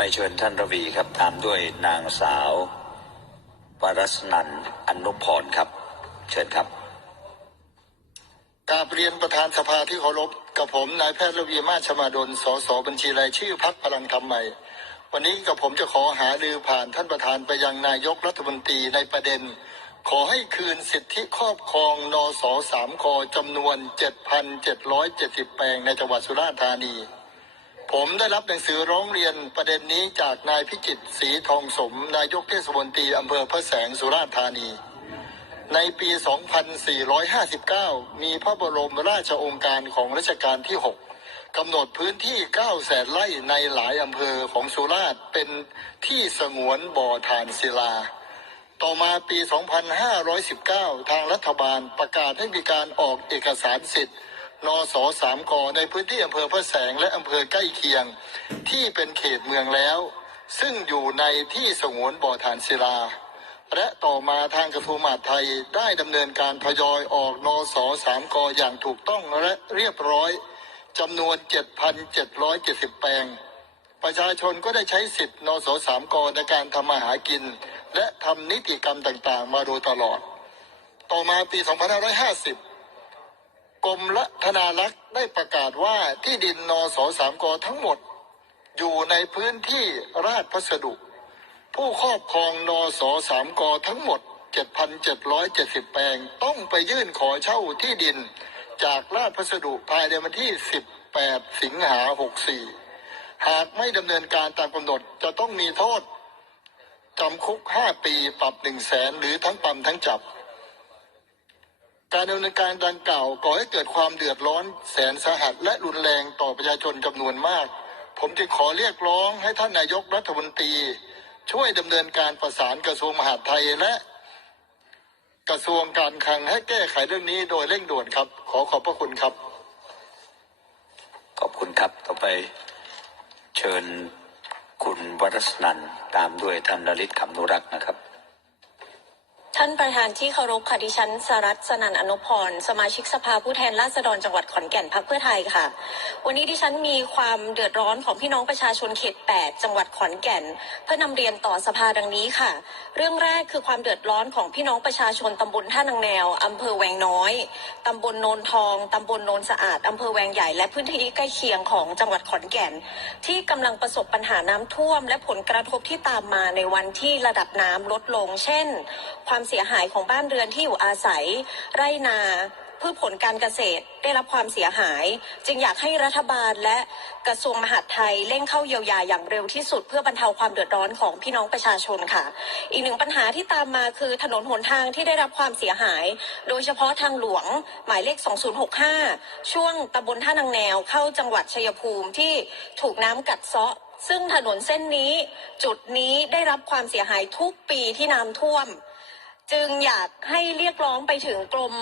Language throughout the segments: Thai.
ไปเชิญท่านระวีครับ ตามด้วยนางสาววรัสนันอนุพรครับ เชิญครับกาบเรียนประธานสภาที่เคารพกับผมนายแพทย์ระวีมาชมาดลสสบัญชีรายชื่อพักพลังธรรมใหม่วันนี้กับผมจะขอหารือผ่านท่านประธานไปยังนายกรัฐมนตรีในประเด็น ขอให้คืนสิทธิครอบครองนสสามคจำนวน 7,770 แปลงในจังหวัดสุราษฎร์ธานี ผมได้รับหนังสือร้องเรียนประเด็นนี้จากนายพิจิตรศรีทองสม นายกเทศมนตรีอำเภอพระแสงสุราษฎร์ธานี ในปี 2459 มีพระบรมราชองค์การของรัชกาลที่ 6กำหนดพื้นที่ 9 แสนไร่ในหลายอำเภอของสุราษฎร์เป็นที่สงวนบ่อถ่านศิลา ต่อมาปี 2519 ทางรัฐบาลประกาศให้มีการออกเอกสารสิทธิ์ นสสามกในพื้นที่อำเภอพระแสงและอำเภอใกล้เคียง ที่เป็นเขตเมืองแล้ว ซึ่งอยู่ในที่สงวนบ่อถ่านศิลา และต่อมาทางกระทรวงมหาดไทยได้ดำเนินการทยอยออกนสสามกอย่างถูกต้องและเรียบร้อยจำนวน 7,770 แปลง ประชาชนก็ได้ใช้สิทธิ์นสสามกในการทำมาหากิน และทำนิติกรรมต่างๆ มาโดยตลอด ต่อมาปี 2550 รมละธนารักษ์ได้ประกาศว่าที่ดินนสสามกทั้งหมด อยู่ในพื้นที่ราชพัสดุ ผู้ครอบครองนสสามกทั้งหมด 7,770 แปลงต้องไปยื่นขอเช่าที่ดิน จากราชพัสดุภายในวันที่ 18 สิงหา 64 หากไม่ดำเนินการตามกำหนดจะต้องมีโทษจำคุก 5 ปีปรับ 1 0 0 0 0แสนหรือทั้งปรับทั้งจับ การดำเนินการดังกล่าวก่อให้เกิดความเดือดร้อนแสนสาหัสและรุนแรงต่อประชาชนจำนวนมาก ผมจึงขอเรียกร้องให้ท่านนายกรัฐมนตรี ช่วยดำเนินการประสานกระทรวงมหาดไทยและ กระทรวงการคลังให้แก้ไขเรื่องนี้โดยเร่งด่วนครับ ขอขอบพระคุณครับ ขอบคุณครับต่อไปเชิญคุณวรัสนันตามด้วยท่านลลิตคำนุรักษ์นะครับ ท่านประธานที่เคารพค่ะดิฉันสรัตน์สนันอนุพรสมาชิกสภาผู้แทนราษฎรจังหวัดขอนแก่นพักเพื่อไทยค่ะ วันนี้ดิฉันมีความเดือดร้อนของพี่น้องประชาชนเขต 8 จังหวัดขอนแก่น เพื่อนำเรียนต่อสภาดังนี้ค่ะ เรื่องแรกคือความเดือดร้อนของพี่น้องประชาชนตำบลท่านางแนวอำเภอแวงน้อยตำบลโนนทองตำบลโนนสะอาดอำเภอแวงใหญ่และพื้นที่ใกล้เคียงของจังหวัดขอนแก่น ที่กำลังประสบปัญหาน้ำท่วม และผลกระทบที่ตามมาในวันที่ระดับน้ำลดลง เช่นความความเสียหายของบ้านเรือนที่อยู่อาศัย ไร่นาพืชผลการเกษตรได้รับความเสียหาย จึงอยากให้รัฐบาลและกระทรวงมหาดไทยเร่งเข้าเยียวยาอย่างเร็วที่สุด เพื่อบรรเทาความเดือดร้อนของพี่น้องประชาชนค่ะ อีกหนึ่งปัญหาที่ตามมาคือถนนหนทางที่ได้รับความเสียหาย โดยเฉพาะทางหลวง หมายเลข 2065 ช่วงตำบลท่านางแนวเข้าจังหวัดชัยภูมิที่ถูกน้ำกัดเซาะซึ่งถนนเส้นนี้ จุดนี้ได้รับความเสียหายทุกปีที่น้ำท่วม จึงอยากให้เรียกร้องไปถึงกรม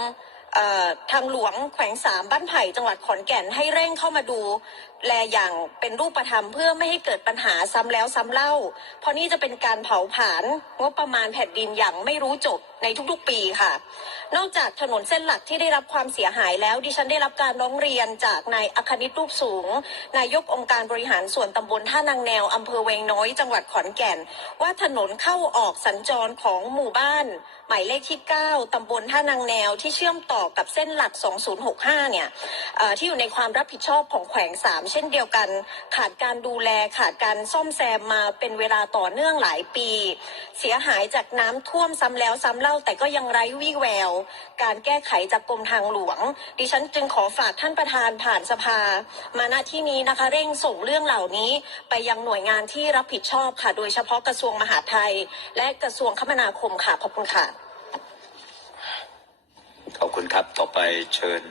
ทางหลวงแขวงสามบ้านไผ่จังหวัดขอนแก่นให้เร่งเข้ามาดู แลอย่างเป็นรูปธรรมเพื่อไม่ให้เกิดปัญหาซ้ำแล้วซ้ำเล่า เพราะนี่จะเป็นการเผาผลาญงบประมาณแผ่นดินอย่างไม่รู้จบในทุกๆปีค่ะ นอกจากถนนเส้นหลักที่ได้รับความเสียหายแล้วดิฉันได้รับการร้องเรียนจากนายอคณิตรูปสูง นายกองค์การบริหารส่วนตำบลท่านางแนวอำเภอเวงน้อย จังหวัดขอนแก่น ว่าถนนเข้าออกสัญจรของหมู่บ้าน หมายเลขที่ 9ตำบลท่านางแนวที่เชื่อมต่อกับเส้นหลัก 2065 เนี่ยที่อยู่ในความรับผิดชอบของแขวง 3 เช่นเดียวกัน ขาดการดูแลขาดการซ่อมแซมมาเป็นเวลาต่อเนื่องหลายปี เสียหายจากน้ำท่วมซ้ำแล้วซ้ำเล่า แต่ก็ยังไร้วี่แวว การแก้ไขจากกรมทางหลวง ดิฉันจึงขอฝากท่านประธานผ่านสภา มาณที่นี้นะคะเร่งส่งเรื่องเหล่านี้ไปยังหน่วยงานที่รับผิดชอบค่ะ โดยเฉพาะกระทรวงมหาดไทย และกระทรวงคมนาคมค่ะ ขอบคุณค่ะ ขอบคุณครับ ต่อไปเชิญ